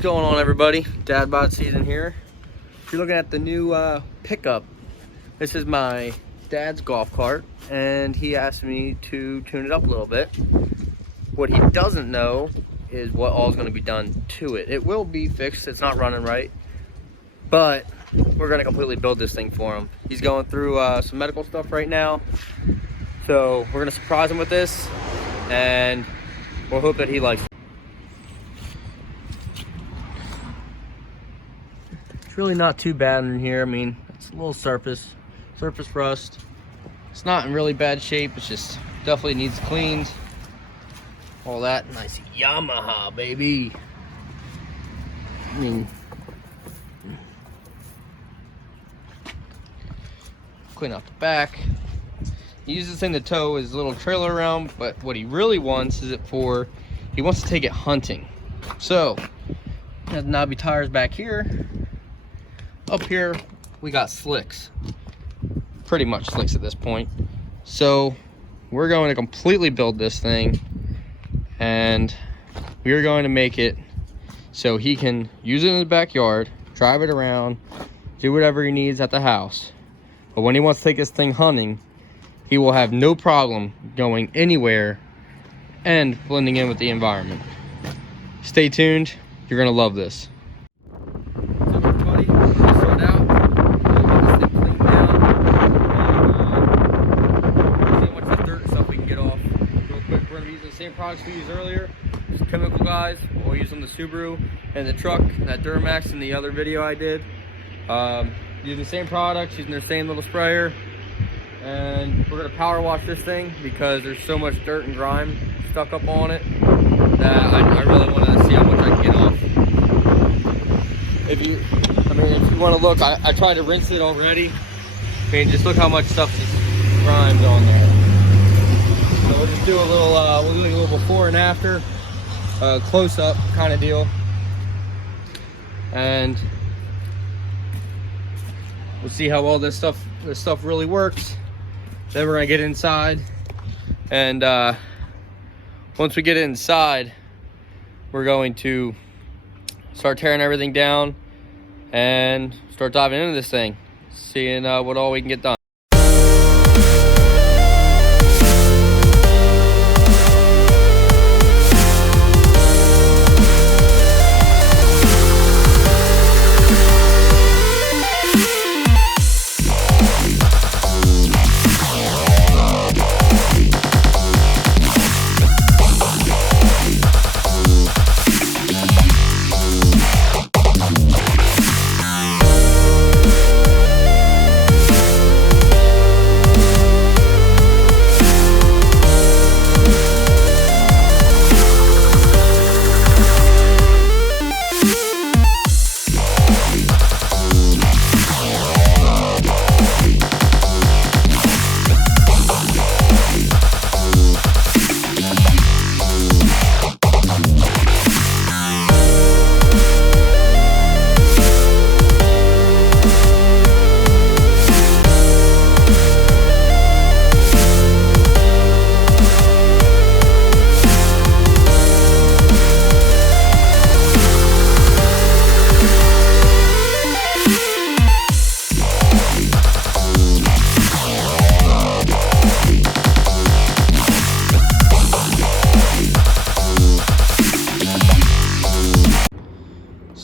What's going on, everybody? Dad bod season here. If you're looking at the new pickup, this is my dad's golf cart, and he asked me to tune it up a little bit. What he doesn't know is what all is going to be done to it. It will be fixed. It's not running right, but we're going to completely build this thing for him. He's going through some medical stuff right now, so we're going to surprise him with this, and we'll hope that he likes it. It's really not too bad in here. I mean, it's a little surface rust. It's not in really bad shape. It's just definitely needs cleaned. All that nice Yamaha, baby. I mean, clean out the back. He uses this thing to tow his little trailer around, but what he really wants is he wants to take it hunting. So, he has knobby tires back here. Up here, we got slicks. Pretty much slicks at this point. So, we're going to completely build this thing, and we're going to make it so he can use it in the backyard, drive it around, do whatever he needs at the house. But when he wants to take this thing hunting, he will have no problem going anywhere and blending in with the environment. Stay tuned. You're going to love this. What's up, everybody? Let's start out. Get this thing cleaned down. See how much of the dirt and stuff we can get off. Real quick, we're going to be using the same products we used earlier. Just chemical guys. We'll use on the Subaru and the truck, and that Duramax in the other video I did. Using the same products, using their same little sprayer. And we're going to power wash this thing because there's so much dirt and grime stuck up on it that I really want to see how much I can get off. If you want to look, I tried to rinse it already. I mean, just look how much stuff is grimed on there. So we'll just do a little, we'll do a little before and after, close up kind of deal. And we'll see how well this stuff really works. Then we're gonna get inside, and once we get it inside, we're going to start tearing everything down and start diving into this thing, seeing what all we can get done.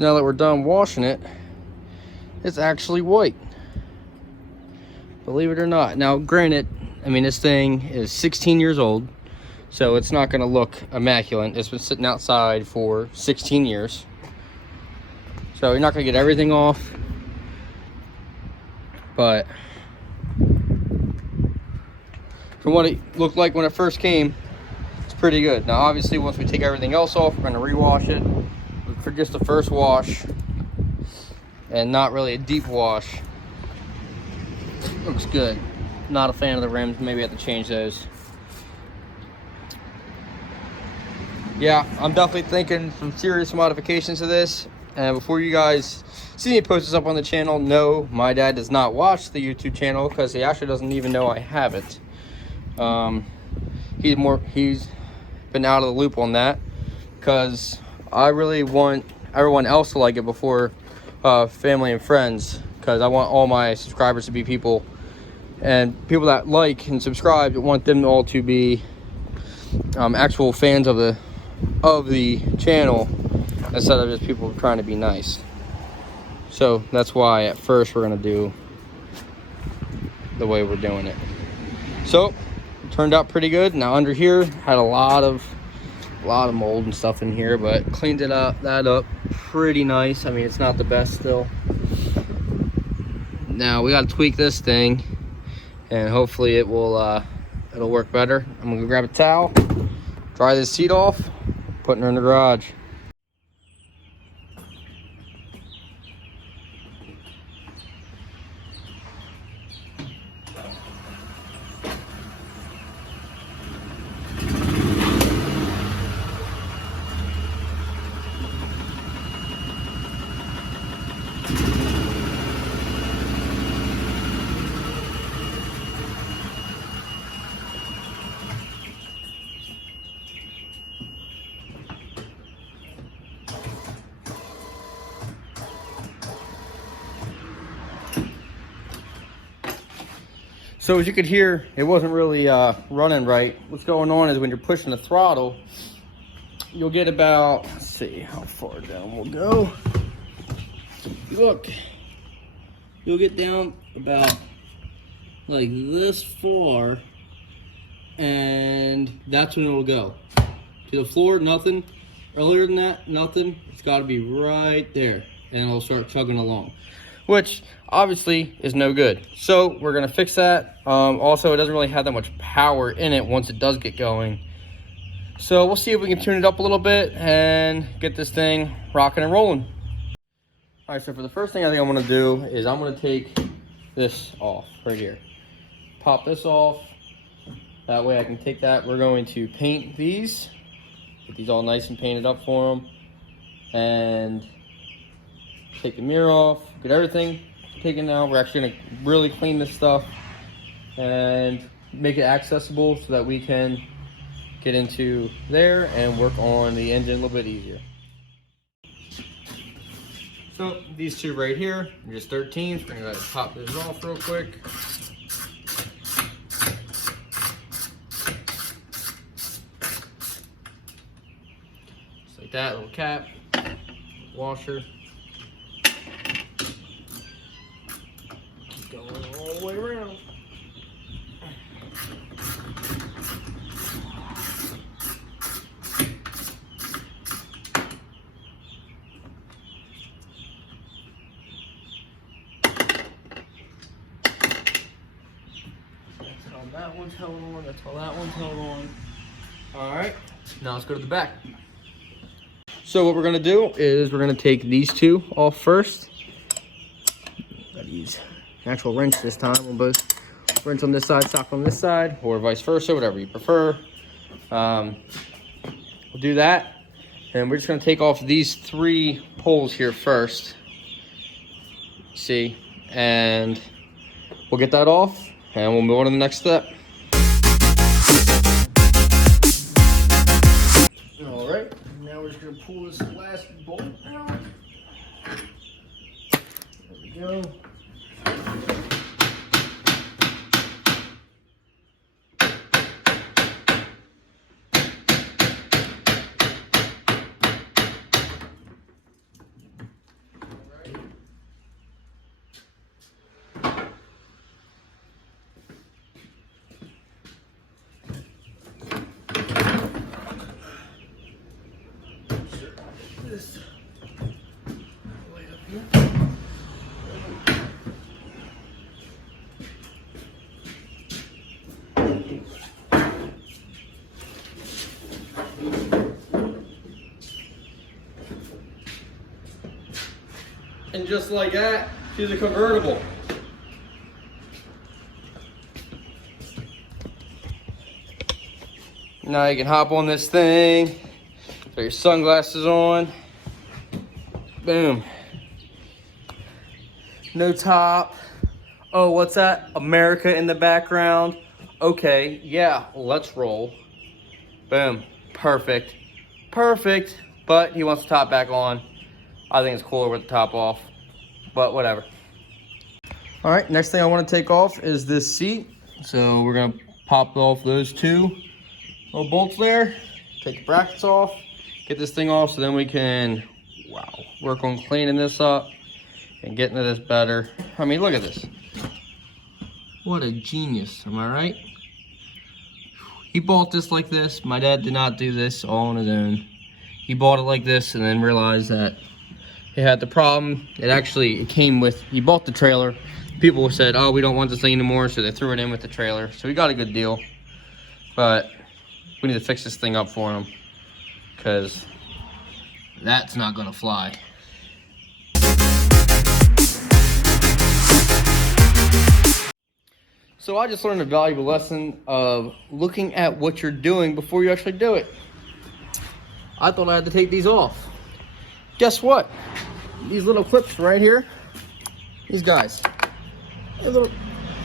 Now that we're done washing it, it's actually white, believe it or not. Now granted, I mean, this thing is 16 years old, so it's not going to look immaculate. It's been sitting outside for 16 years, so you're not going to get everything off, but from what it looked like when it first came, it's pretty good. Now obviously, once we take everything else off, we're going to rewash it for just the first wash, and not really a deep wash. Looks good. Not a fan of the rims. Maybe I have to change those. Yeah, I'm definitely thinking some serious modifications to this. And before you guys see me post this up on the channel, no, my dad does not watch the YouTube channel because he actually doesn't even know I have it. He's been out of the loop on that because I really want everyone else to like it before family and friends, because I want all my subscribers to be people, and people that like and subscribe, I want them all to be actual fans of the channel, instead of just people trying to be nice. So that's why at first we're gonna do the way we're doing it. So it turned out pretty good. Now under here had a lot of mold and stuff in here, but cleaned that up pretty nice. I mean, it's not the best still. Now we got to tweak this thing, and hopefully it'll work better. I'm gonna grab a towel, dry this seat off, putting her in the garage. So as you could hear, it wasn't really running right. What's going on is when you're pushing the throttle, you'll get about, let's see how far down we'll go. Look, you'll get down about like this far, and that's when it'll go. To the floor, nothing. Earlier than that, nothing. It's got to be right there, and it'll start chugging along, which obviously is no good. So we're gonna fix that. Also, it doesn't really have that much power in it once it does get going. So we'll see if we can tune it up a little bit and get this thing rocking and rolling. All right, so for the first thing I think I'm gonna do is I'm gonna take this off right here. Pop this off. That way I can take that. We're going to paint these. Get these all nice and painted up for them. And take the mirror off, get everything taken out. We're actually gonna really clean this stuff and make it accessible so that we can get into there and work on the engine a little bit easier. So these two right here are just 13s. We're gonna pop this off real quick. Just like that, little cap, washer. Going all the way around. That's how that one's held on. That's how that one's held on. All right, now let's go to the back. So what we're gonna do is we're gonna take these two off first. Gotta use actual wrench this time. We'll both wrench on this side, sock on this side, or vice versa, whatever you prefer. We'll do that, and we're just going to take off these 3 poles here first. See, and we'll get that off, and we'll move on to the next step. All right, now we're just going to pull this last bolt out. There we go. This way up here. And just like that, she's a convertible. Now you can hop on this thing, put your sunglasses on, boom. No top. Oh, what's that? America in the background. Okay, yeah, let's roll. Boom, perfect, perfect. But he wants the top back on. I think it's cooler with the top off, but whatever. All right, next thing I want to take off is this seat. So we're gonna pop off those two little bolts there, take the brackets off, get this thing off, so then we can, wow, work on cleaning this up and getting to this better. I mean, look at this. What a genius, am I right? He bought this like this. My dad did not do this all on his own. He bought it like this and then realized that he had the problem. It came with, he bought the trailer. People said, oh, we don't want this thing anymore, so they threw it in with the trailer. So he got a good deal. But we need to fix this thing up for him, because that's not gonna fly. So I just learned a valuable lesson of looking at what you're doing before you actually do it. I thought I had to take these off. Guess what? These little clips right here, these guys, the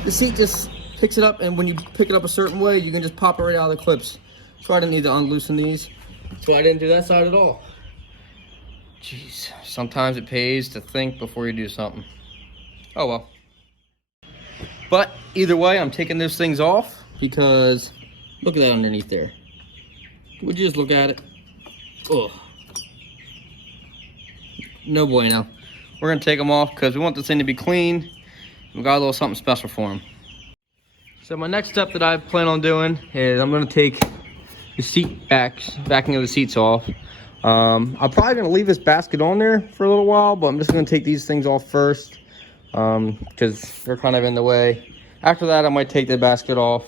seat just picks it up, and when you pick it up a certain way, you can just pop it right out of the clips. So I didn't need to unloosen these. So I didn't do that side at all. Jeez, sometimes it pays to think before you do something. Oh well. But either way, I'm taking those things off because look at that underneath there. Would you just look at it? Ugh. No bueno. We're gonna take them off because we want this thing to be clean. We got a little something special for them. So my next step that I plan on doing is I'm gonna take the seat backing of the seats off. I'm probably gonna leave this basket on there for a little while, but I'm just gonna take these things off first because they're kind of in the way. After that, I might take the basket off.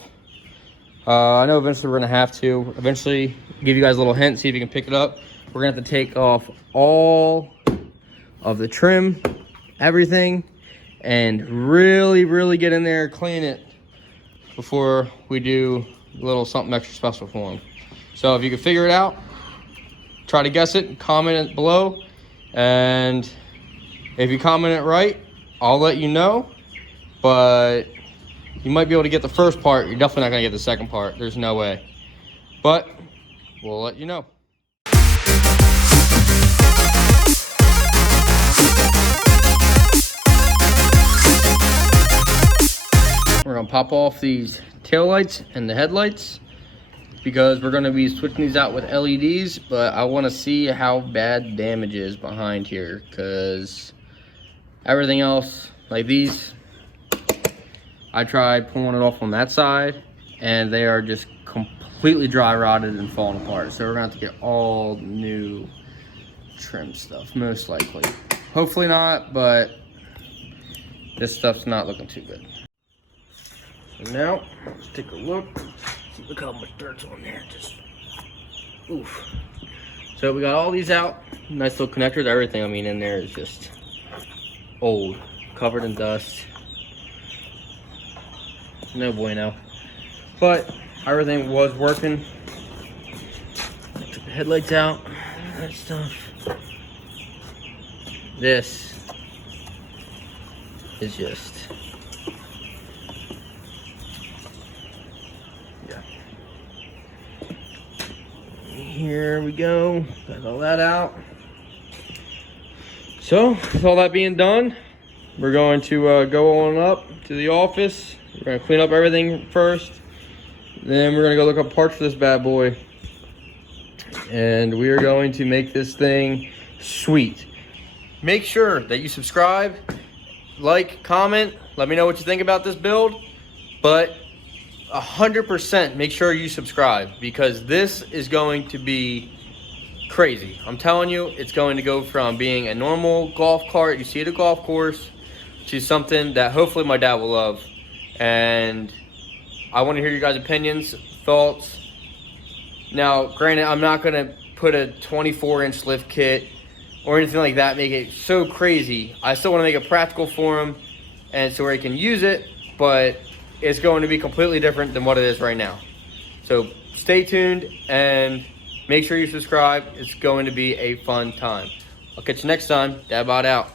I know eventually we're gonna have to. Eventually, give you guys a little hint, see if you can pick it up. We're gonna have to take off all of the trim, everything, and really get in there, clean it before we do a little something extra special for them. So if you can figure it out, try to guess it, comment it below, and if you comment it right, I'll let you know. But you might be able to get the first part. You're definitely not gonna get the second part. There's no way. But we'll let you know. We're gonna pop off these tail lights and the headlights because we're gonna be switching these out with LEDs, but I wanna see how bad damage is behind here, because everything else, like these, I tried pulling it off on that side and they are just completely dry rotted and falling apart. So we're gonna have to get all new trim stuff, most likely. Hopefully not, but this stuff's not looking too good. So now, let's take a look. Look how much dirt's on there, just oof. So we got all these out, nice little connectors, everything, I mean, in there is just old, covered in dust. No bueno. But everything was working. Took the headlights out, that stuff. This is just, yeah. Here we go, got all that out. So with all that being done, we're going to go on up to the office. We're gonna clean up everything first. Then we're gonna go look up parts for this bad boy. And we are going to make this thing sweet. Make sure that you subscribe, like, comment, let me know what you think about this build. But 100% make sure you subscribe, because this is going to be crazy. I'm telling you, it's going to go from being a normal golf cart you see at a golf course to something that hopefully my dad will love. And I want to hear your guys' opinions, thoughts. Now, granted, I'm not going to put a 24-inch lift kit or anything like that, make it so crazy. I still want to make it practical for him and so where he can use it, but it's going to be completely different than what it is right now. So stay tuned and make sure you subscribe. It's going to be a fun time. I'll catch you next time. Dad Bod out.